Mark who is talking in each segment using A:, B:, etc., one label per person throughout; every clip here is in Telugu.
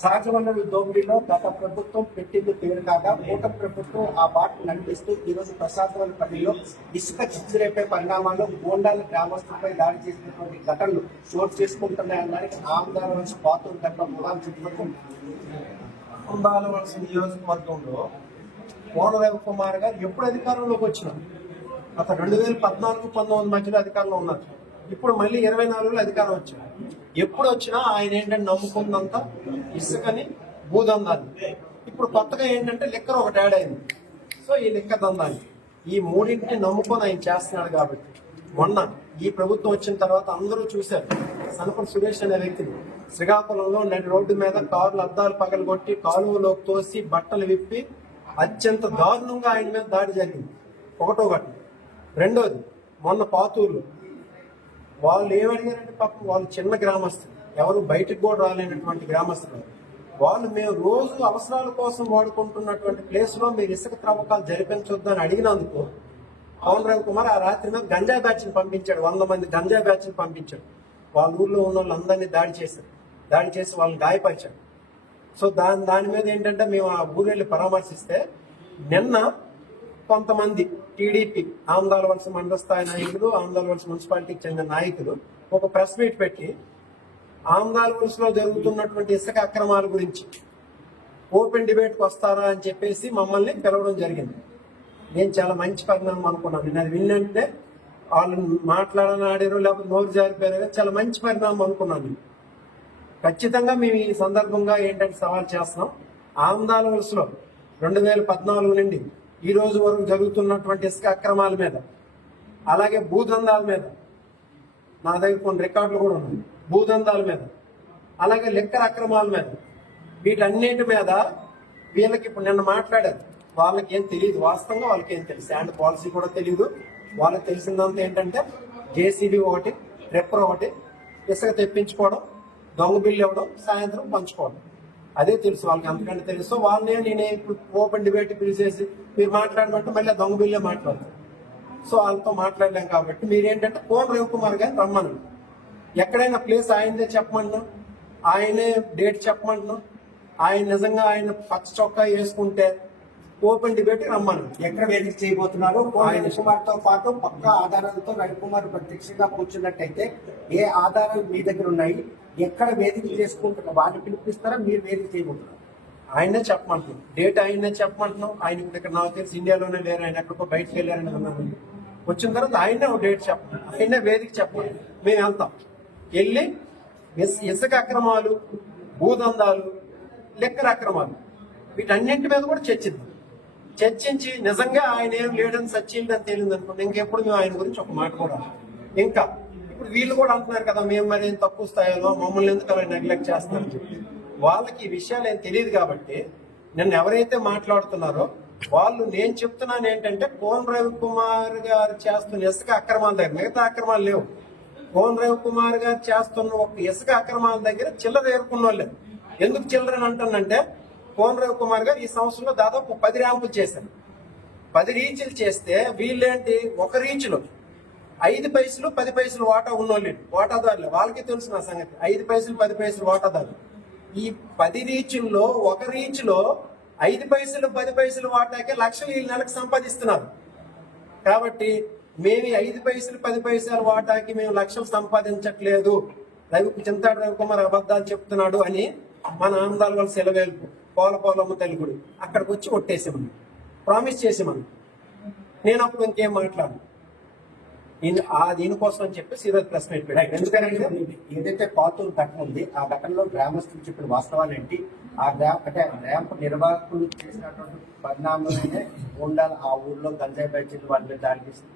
A: సహజ వనరుల దోపిడీలో గత ప్రభుత్వం పెట్టింది పేరు కాగా కూట ప్రభుత్వం ఆ బాట నడిపిస్తూ ఈ రోజు పల్లిలో ఇసుక చిచ్చురేపే పరిణామాలు గోండాల గ్రామస్తులపై దాడి చేసినటువంటి ఘటనలు చోటు చేసుకుంటున్నాయనడానికి ఆంధ్ర నుంచి పాతూరు మూలాలు చుట్టుకుంటుంది
B: ఉండాలవలస నియోజకవర్గంలో కోనదేవ కుమార్ గారు ఎప్పుడు అధికారంలోకి వచ్చిన అతను రెండు వేల పద్నాలుగు పంతొమ్మిది మధ్యలో అధికారంలో ఉన్నారు ఇప్పుడు మళ్ళీ ఇరవై నాలుగులో అధికారం వచ్చారు ఎప్పుడు వచ్చినా ఆయన ఏంటంటే నమ్ముకుందంతా ఇసుకని భూదందాన్ని. ఇప్పుడు కొత్తగా ఏంటంటే లిక్కర్ ఒకటి యాడ్ అయింది. సో ఈ లిక్క దందాన్ని ఈ మూడింటిని నమ్ముకొని ఆయన చేస్తున్నాడు కాబట్టి మొన్న ఈ ప్రభుత్వం వచ్చిన తర్వాత అందరూ చూశారు. సనపడి సురేష్ అనే వ్యక్తిని. శ్రీకాకుళంలో నేను రోడ్డు మీద కార్లు అద్దాలు పగలగొట్టి కాలువలోకి తోసి బట్టలు విప్పి అత్యంత దారుణంగా ఆయన మీద దాడి జరిగింది. ఒకటో ఘటన. రెండోది మొన్న పాతూరులో వాళ్ళు ఏమడిగారంటే పాపం వాళ్ళు చిన్న గ్రామస్తులు. ఎవరు బయటకు కూడా రాలేనటువంటి గ్రామస్తులు. వాళ్ళు మేము రోజు అవసరాల కోసం వాడుకుంటున్నటువంటి ప్లేస్లో మీరు ఇసుక త్రవ్వకాలు జరిపించొద్దు అని అడిగినందుకు పవన్ రవి కుమార్ ఆ రాత్రి మీద గంజా బ్యాచ్ పంపించాడు. వంద మంది గంజా బ్యాచ్ పంపించాడు. వాళ్ళ ఊర్లో ఉన్న వాళ్ళందరినీ దాడి చేశారు. దాడి చేసి వాళ్ళని గాయపరిచాడు సో దాని దాని మీద ఏంటంటే మేము ఆ ఊరు వెళ్ళి పరామర్శిస్తే నిన్న కొంతమంది టీడీపీ ఆంధ్రాల వలస మండల స్థాయి నాయకులు ఆంధ్రాల వలస మున్సిపాలిటీకి చెందిన నాయకులు ఒక ప్రెస్ మీట్ పెట్టి ఆంధ్రాల వలసలో జరుగుతున్నటువంటి ఇసుక అక్రమాల గురించి ఓపెన్ డిబేట్కి వస్తారా అని చెప్పేసి మమ్మల్ని పిలవడం జరిగింది. నేను చాలా మంచి పరిణామం అనుకున్నాను. నేను అది విన్నంటే వాళ్ళు మాట్లాడని ఆడారు లేకపోతే నోరు జారిపోయారు చాలా మంచి పరిణామం అనుకున్నాను ఖచ్చితంగా మేము ఈ సందర్భంగా ఏంటంటే సవాల్ చేస్తున్నాం. ఆంధ్రాల వలసలో రెండు వేల పద్నాలుగు నుండి ఈ రోజు వరకు జరుగుతున్నటువంటి ఇసుక అక్రమాల మీద అలాగే భూదందాల మీద నా దగ్గర కొన్ని రికార్డులు కూడా ఉన్నాయి. భూదందాల మీద అలాగే లెక్కల అక్రమాల మీద. వీటన్నిటి మీద వీళ్ళకి ఇప్పుడు నిన్న మాట్లాడారు. వాళ్ళకి ఏం తెలియదు వాస్తవంగా వాళ్ళకి ఏం తెలుసు అండ్ పాలసీ కూడా తెలియదు వాళ్ళకి తెలిసిందంతా ఏంటంటే జేసీబీ ఒకటి రెప్పర్ ఒకటి ఇసుక తెప్పించుకోవడం దొంగ బిల్లు ఇవ్వడం సాయంత్రం పంచుకోవడం. అదే తెలుసు వాళ్ళకి అంతకంటే తెలుసు. వాళ్ళనే నేను ఇప్పుడు ఓపెన్ డిబేట్ పిలిచేసి మీరు మాట్లాడమంటే మళ్ళీ దొంగ బిల్లే మాట్లాడతారు. సో వాళ్ళతో మాట్లాడలేం కాబట్టి మీరేంటంటే కోన రవికుమార్ గారిని రమ్మను ఎక్కడైనా ప్లేస్ ఆయనదే చెప్పమన్నా ఆయనే డేట్ చెప్పమంటున్నాం? ఆయన నిజంగా ఆయన పచ్చ చొక్కా వేసుకుంటే ఓపెన్ డిబేట్ రమ్మను.
A: ఎక్కడ వేదిక చేయబోతున్నారు ఆయన కుమార్తో పాటు పక్క ఆధారాలతో రవికుమార్ ప్రత్యక్షంగా కూర్చున్నట్టయితే ఏ ఆధారాలు మీ దగ్గర ఉన్నాయి? ఎక్కడ వేదిక చేసుకుంటున్నారు? వాళ్ళు పిలిపిస్తారా? మీరు వేదిక చేయబోతున్నారు?
B: ఆయనే చెప్పమంటున్నాం. డేట్ ఆయనే చెప్పమంటున్నాం. ఆయన ఇక్కడ నాకు తెలిసి ఇండియాలోనే లేరు. ఆయన ఎక్కడికో బయటకు వెళ్ళారని అన్నాను వచ్చిన తర్వాత ఆయనే ఒక డేట్ చెప్పండి ఆయనే వేదిక చెప్పండి మేము వెళ్తాం. వెళ్ళి ఇసుక అక్రమాలు భూదందాలు లెక్కల అక్రమాలు వీటన్నింటి మీద కూడా చర్చిద్దాం. చర్చించి నిజంగా ఆయన ఏం లేడని సచ్చింది అని తేలింది అనుకోండి ఇంకెప్పుడు మేము ఆయన గురించి ఒక మాట కూడా ఇంకా ఇప్పుడు వీళ్ళు కూడా అంటున్నారు కదా మేము మరి ఏం తక్కువ స్థాయిలో మమ్మల్ని ఎందుకు అలా నెగ్లెక్ట్ చేస్తారని చెప్పి. వాళ్ళకి ఈ విషయాలు ఏం తెలియదు కాబట్టి నిన్న ఎవరైతే మాట్లాడుతున్నారో వాళ్ళు నేను చెప్తున్నాను ఏంటంటే కోన్ రవికుమార్ గారు చేస్తున్న ఇసుక అక్రమాల దగ్గర మిగతా అక్రమాలు లేవు. కోన్ కుమార్ గారు చేస్తున్న ఒక ఇసుక అక్రమాల దగ్గర చిల్లర ఏరుకున్న ఎందుకు చిల్లర అని అంటానంటే కోన్ కుమార్ గారు ఈ సంవత్సరంలో దాదాపు పది ర్యాంపులు చేశారు. పది రీచ్లు చేస్తే వీళ్ళేంటి? ఒక రీచ్లో. ఐదు పైసలు పది పైసలు వాటా ఉన్నోళ్ళు. వాటాదారులు. వాళ్ళకి తెలుసు నా సంగతి. ఐదు పైసలు పది పైసలు వాటాదారులు. ఈ పది రీచుల్లో ఒక రీచ్లో ఐదు పైసలు పది పైసలు వాటాకే లక్షలు ఈ నెలకు సంపాదిస్తున్నారు. కాబట్టి మేము ఐదు పైసలు పది పైసలు వాటాకి మేము లక్ష్యం సంపాదించట్లేదు. రవి చింతాడు రవికుమార్ అబద్ధాలు చెప్తున్నాడు అని మన ఆనందాల వాళ్ళ సెలవేల్పు పోల పోలమ్మ తెలుగుడు అక్కడికి వచ్చి కొట్టేసామని ప్రామిస్ చేసామని నేను అప్పుడు ఇంకేం మాట్లాడు ఆ దీనికోసం అని చెప్పి ఈరోజు ప్రెస్ మీట్ పెట్టాను. ఎందుకంటే
A: ఏదైతే పాతూరు ఘటన ఉంది ఆ ఘటనలో గ్రామస్తులు చెప్పిన వాస్తవాలు ఏంటి? ఆ గ్రామ అంటే ర్యాంప్ నిర్వాహకులు చేసినటువంటి పరిణామాలనే ఉండాలి. ఆ ఊర్లో గంజాయి బయట వాళ్ళ దాడి చేసింది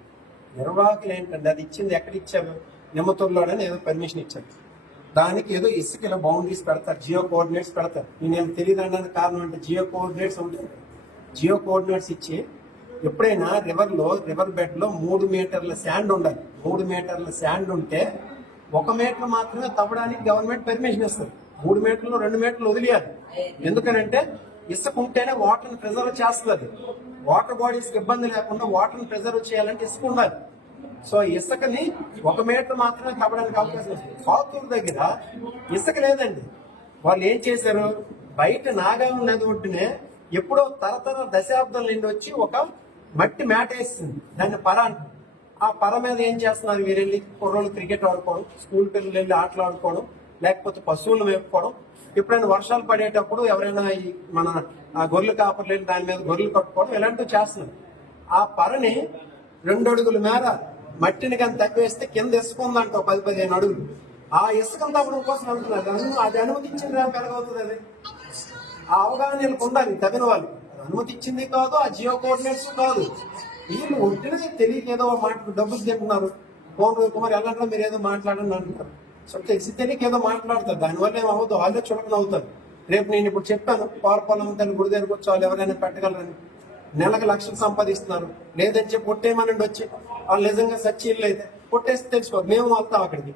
B: నిర్వాహకులు ఏంటంటే అది ఇచ్చింది ఎక్కడ ఇచ్చారు నిమ్మతూరులోనే ఏదో పర్మిషన్ ఇచ్చారు. దానికి ఏదో ఇసుకలో బౌండరీస్ పెడతారు జియో కోఆర్డినేట్స్ పెడతారు. నేను తెలియదు అనడానికి కారణం అంటే జియో కోఆర్డినేట్స్ ఉంటాయి జియో కోఆర్డినేట్స్ ఇచ్చి ఎప్పుడైనా రివర్లో రివర్ బెడ్లో మూడు మీటర్ల శాండ్ ఉండాలి. మూడు మీటర్ల శాండ్ ఉంటే ఒక మీటర్ మాత్రమే తవ్వడానికి గవర్నమెంట్ పర్మిషన్ ఇస్తుంది. మూడు మీటర్లు రెండు మీటర్లు వదిలేయాలి. ఎందుకనంటే ఇసుక ఉంటేనే వాటర్ని ప్రిజర్వ్ చేస్తుంది. వాటర్ బాడీస్కి ఇబ్బంది లేకుండా వాటర్ని ప్రిజర్వ్ చేయాలంటే ఇసుక ఉండాలి. సో ఇసుకని ఒక మీటర్ మాత్రమే తవ్వడానికి అవకాశం వస్తుంది పాతూరు దగ్గర ఇసుక లేదండి. వాళ్ళు ఏం చేశారు? బయట నాగావం నది ఒడ్డునే ఎప్పుడో తరతర దశాబ్దం నుండి వచ్చి ఒక మట్టి మ్యాట వేస్తుంది. దాన్ని పర ఆ పర మీద ఏం చేస్తున్నారు మీరు వెళ్ళి కుర్రోళ్ళు క్రికెట్ ఆడుకోవడం స్కూల్ పిల్లలు వెళ్ళి ఆటలు ఆడుకోవడం లేకపోతే పశువులు మేపుకోవడం. ఎప్పుడైనా వర్షాలు పడేటప్పుడు ఎవరైనా ఈ మన ఆ గొర్రెలు కాపర్లు దాని మీద గొర్రెలు కట్టుకోవడం ఇలాంటివి చేస్తున్నారు. ఆ పరని రెండు అడుగుల మేర మట్టిని కానీ తగ్గేస్తే కింద ఇసుకుందంట పది పదిహేను అడుగులు. ఆ ఇసుకను తగ్గడం కోసం అంటున్నారు అను- అది అనుమతించింది రేపు అది. ఆ అవగాహన ఉండాలి తగిన వాళ్ళు. అనుమతిచ్చింది కాదు ఆ జియో కోఆర్డినేట్స్ కాదు. వీళ్ళు ఉంటేనే తెలియక ఏదో మాట డబ్బులు తింటున్నారు ఫోన్ కుమార్ ఎలా మీరు ఏదో మాట్లాడండి అంటున్నారు. సో తెలిసి తెలియక ఏదో మాట్లాడతారు. దానివల్ల ఏమవుతుంది వాళ్ళే చులకన అవుతారు. రేపు నేను ఇప్పుడు చెప్పాను పవర్ పొలం తల్లి గుడి దగ్గరకు వచ్చి వాళ్ళు ఎవరైనా పెట్టగలరని. నెలకు లక్షలు సంపాదిస్తున్నారు. లేదని చెప్పి కొట్టేయమనండి వచ్చి వాళ్ళు నిజంగా సచ్చీళ్ళు అయితే కొట్టేసి తెలుసుకో మేము వెళ్తాం అక్కడికి.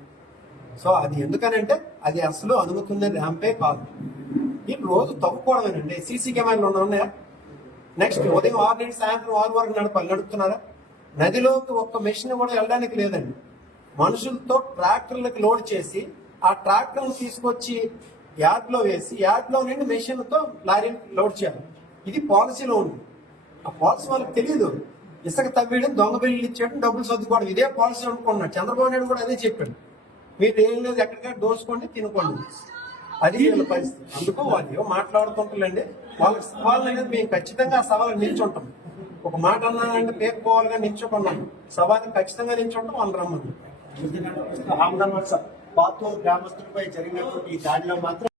B: సో అది ఎందుకనంటే అది అసలు అనుమతి ర్యాంపే కాదు. ఈ రోజు తప్పుకోవడమేనండి సీసీ కెమెరాలు ఉన్నాయా? నెక్స్ట్ ఉదయం ఆరు నుండి సాయంత్రం ఆరు వరకు నడపాలి. నడుపుతున్నారా? నదిలోకి ఒక్క మెషిన్ కూడా వెళ్ళడానికి లేదండి. మనుషులతో ట్రాక్టర్లకు లోడ్ చేసి ఆ ట్రాక్టర్లు తీసుకొచ్చి యార్డ్లో వేసి యార్డ్లో నుండి మెషిన్తో లారీ లోడ్ చేయాలి. ఇది పాలసీలో ఉంది ఆ పాలసీ వాళ్ళకి తెలియదు ఇసుక తవ్వేయడం దొంగ బిల్లులు ఇచ్చేయడం డబ్బులు సర్దుకోవడం. ఇదే పాలసీ అనుకున్నాడు చంద్రబాబు నాయుడు కూడా అదే చెప్పాడు. మీరు ఏం లేదు ఎక్కడికక్కడ దోసుకోండి తినుకోండి. అది వీళ్ళ పరిస్థితి. అందుకు వాళ్ళు ఏవో మాట్లాడుతుంటారండి వాళ్ళకి సవాళ్ళు అనేది మేము ఖచ్చితంగా ఆ సవాలు నిల్చుంటాం. ఒక మాట అన్నానంటే పేర్కోవాలిగా నిల్చుకున్నాం సవాల్ని ఖచ్చితంగా నిల్చుంటాం వాళ్ళు రమ్మని
A: రామధర్మ పాతూరు గ్రామస్తులపై జరిగినటువంటి ఈ దాడిలో మాత్రం